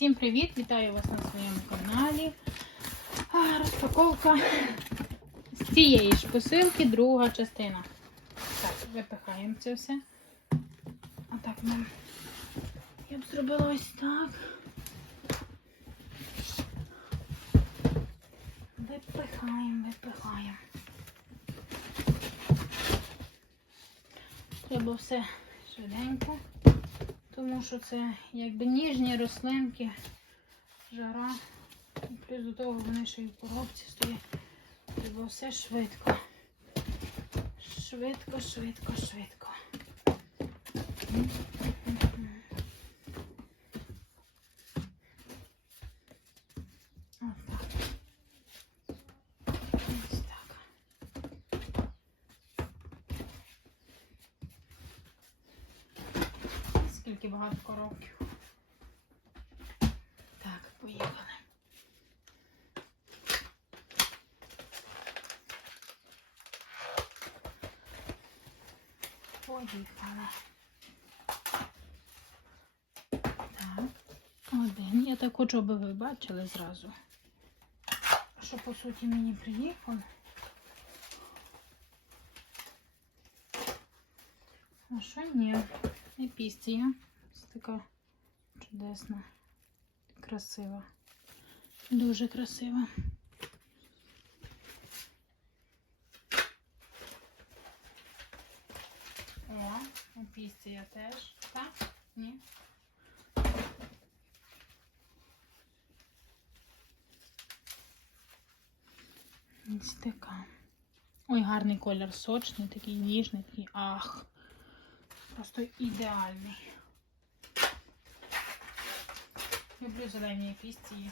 Всім привіт! Вітаю вас на своєму каналі. Розпаковка з цієї ж посилки, друга частина. Так, випихаємо це все. Отак нам. Я б зробила ось так. Випихаємо, випихаємо. Треба все швиденько, тому що це якби ніжні рослинки, жара. І плюс до того вони ще й в коробці стоять. Треба все швидко. Швидко, швидко, швидко. Отак. Ось так. Скільки багато коробків. Так, поїхали. Поїхали. Так, один. Я так хочу, аби ви бачили зразу. Що по суті мені приїхало. А що ні? Епістія. Ось така чудесна, красива. Дуже красива. О, епістія теж. Так? Ні? Ось така. Ой, гарний колір сочний, такий ніжний, такий ах. Просто ідеальний. Люблю зелені пістії.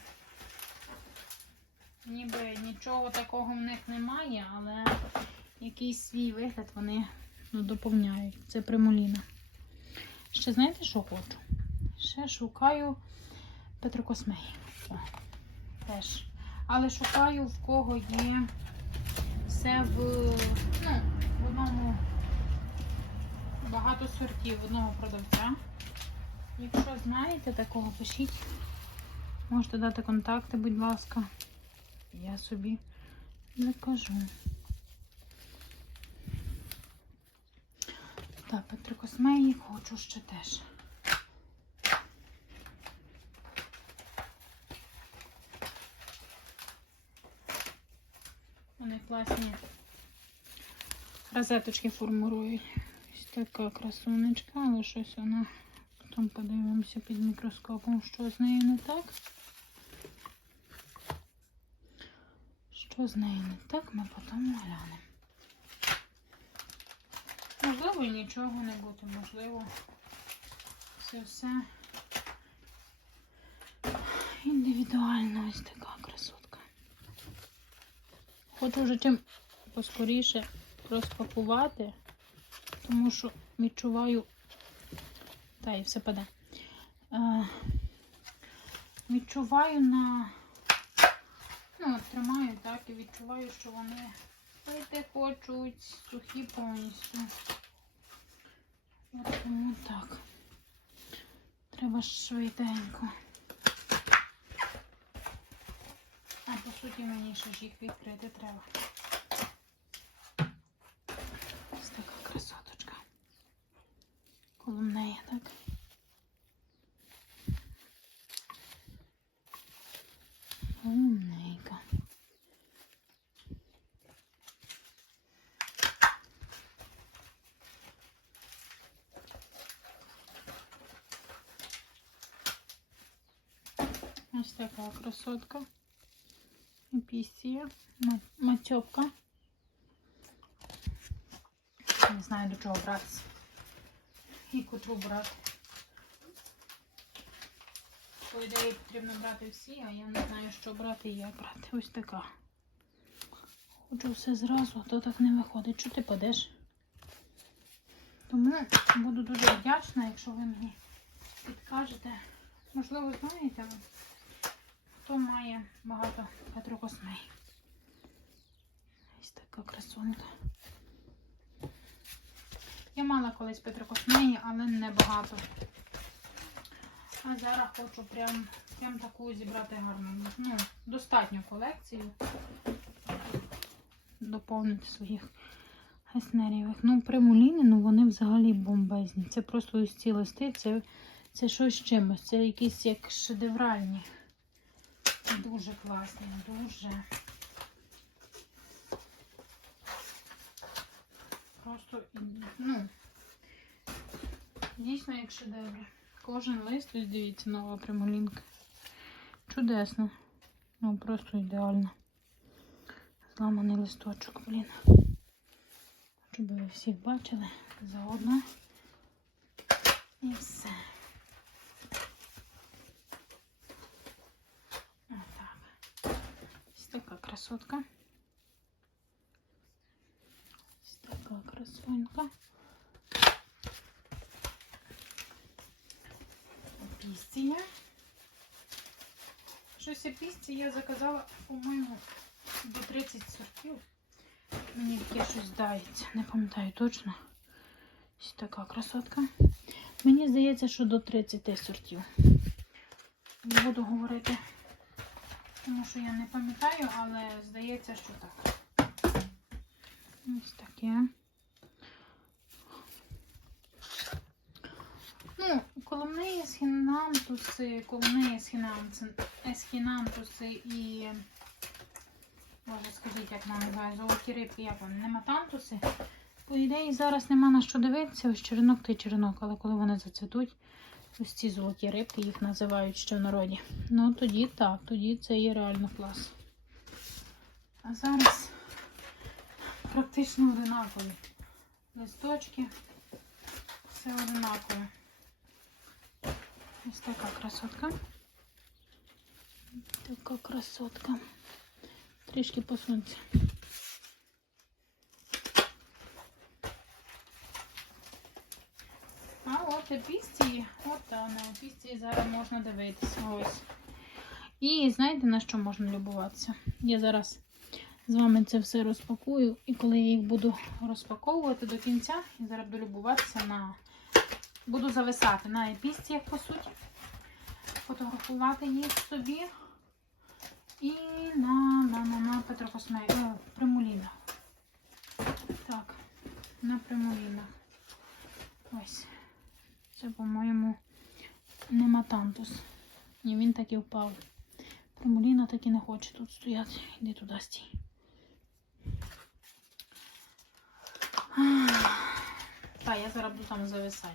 Ніби нічого такого в них немає, але якийсь свій вигляд вони ну, доповняють. Це примуліна. Ще знаєте, що хочу? Ще шукаю Петрокосмей. Теж. Але шукаю, в кого є все в, ну, в одному багато сортів одного продавця. Якщо знаєте такого, пишіть. Можете дати контакти, будь ласка. Я собі закажу. Так, Петрикосмеї хочу ще теж. Вони класні розеточки формують. Ось така красунечка, але щось вона. Потім подивимося під мікроскопом, що з нею не так. Що з нею не так, ми потім глянемо. Можливо, і нічого не буде, можливо. Це все індивідуально ось така красотка. Хочу вже чим поскоріше розпакувати, тому що відчуваю. Та і все паде. Е, відчуваю на. Ну, тримаю так і відчуваю, що вони пити хочуть сухі повністю. От тому так. Треба швиденько. А по суті мені ще ж їх відкрити треба. Ось така красоточка. Коло неї, так? Умненька. Ось така красотка. Епісія. Матьопка. Не знаю до чого братися. І котру брати. По ідеї потрібно брати всі, а я не знаю, що брати і як брати. Ось така. Хочу все зразу, а то так не виходить. Що ти падеш? Тому буду дуже вдячна, якщо ви мені підкажете. Можливо, знаєте, ви, хто має багато петрокосмей. Ось така красунка. Я мала колись петрокосмеї, але не багато. А зараз хочу прям, прям таку зібрати гарну. Ну, достатньо колекцію. Доповнити своїх еснерівих. Ну, примуліни, ну вони взагалі бомбезні. Це просто ось ці листи, це, це щось чимось. Це якісь як шедевральні. Дуже класні, дуже. Просто, ну, дійсно як шедеври. Кожен лист, ось дивіться, нова примулінка. Чудесно. Ну, просто ідеально. Зламаний листочок, блін. Щоб ви всі бачили заодно. І все. Отак. Ось така красотка. Ось така красунька. Пістія. Щось пісті я заказала, по-моєму, до 30 сортів. Мені таке щось здається, не пам'ятаю точно. Ось така красотка. Мені здається, що до 30 сортів. Не буду говорити, тому що я не пам'ятаю, але здається, що так. Ось таке. Ну, коломнеї есхінантуси, коломнеї есхінантуси, і. Боже, скажіть, як нам називають, золоті рибки, як вони, нематантуси. По ідеї, зараз нема на що дивитися, ось черенок та черенок, але коли вони зацвітуть, ось ці золоті рибки їх називають ще в народі. Ну тоді так, тоді це є реально клас. А зараз практично одинакові. Листочки, все одинакове. Ось така красотка. Така красотка. Трішки посунеться. А от епістії, от на епістії зараз можна дивитися. Ось. І знаєте на що можна любуватися? Я зараз з вами це все розпакую, і коли я їх буду розпаковувати до кінця, я зараз буду любуватися на. Буду зависати на епістіях, по суті. Фотографувати їх собі. І на, на, на, на Петрокосме... Е, примулінах. Так, на примулінах. Ось. Це, по-моєму, нематантус. Ні, він так і впав. Примуліна так і не хоче тут стояти. Іди туди стій. Так, я зараз буду там зависати.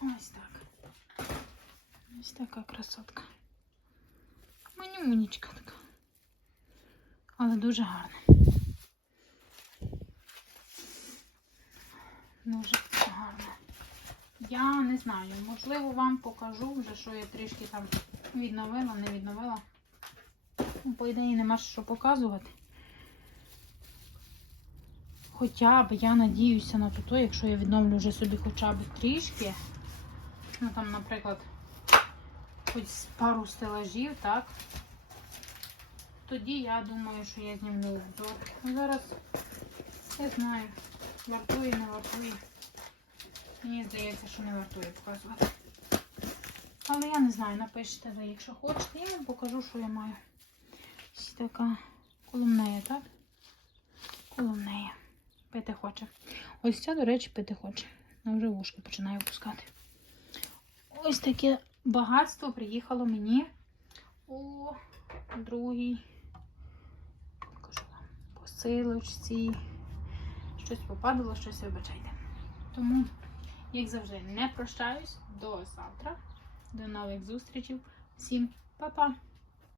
Ось так. Ось така красотка. Манюнечка така. Але дуже гарна. Дуже гарна. Я не знаю, можливо, вам покажу вже, що я трішки там відновила, не відновила. Ну, По ідеї нема що показувати. Хоча б я надіюся на то, якщо я відновлю вже собі хоча б трішки. Ну там, наприклад, хоч пару стелажів, так? Тоді я думаю, що я знімлю обзор. Зараз я знаю, вартує, не вартує. Мені здається, що не вартує показувати. Але я не знаю, напишіть, якщо хочете, я вам покажу, що я маю. Ось така коломнея, так? Коломнея. Пити хоче. Ось ця, до речі, пити хоче. Ну, вже вушки починаю опускати. Ось таке багатство приїхало мені у другій покажу посилочці. Щось попадало, щось вибачайте. Тому, як завжди, не прощаюсь. До завтра. До нових зустрічей. Всім па-па!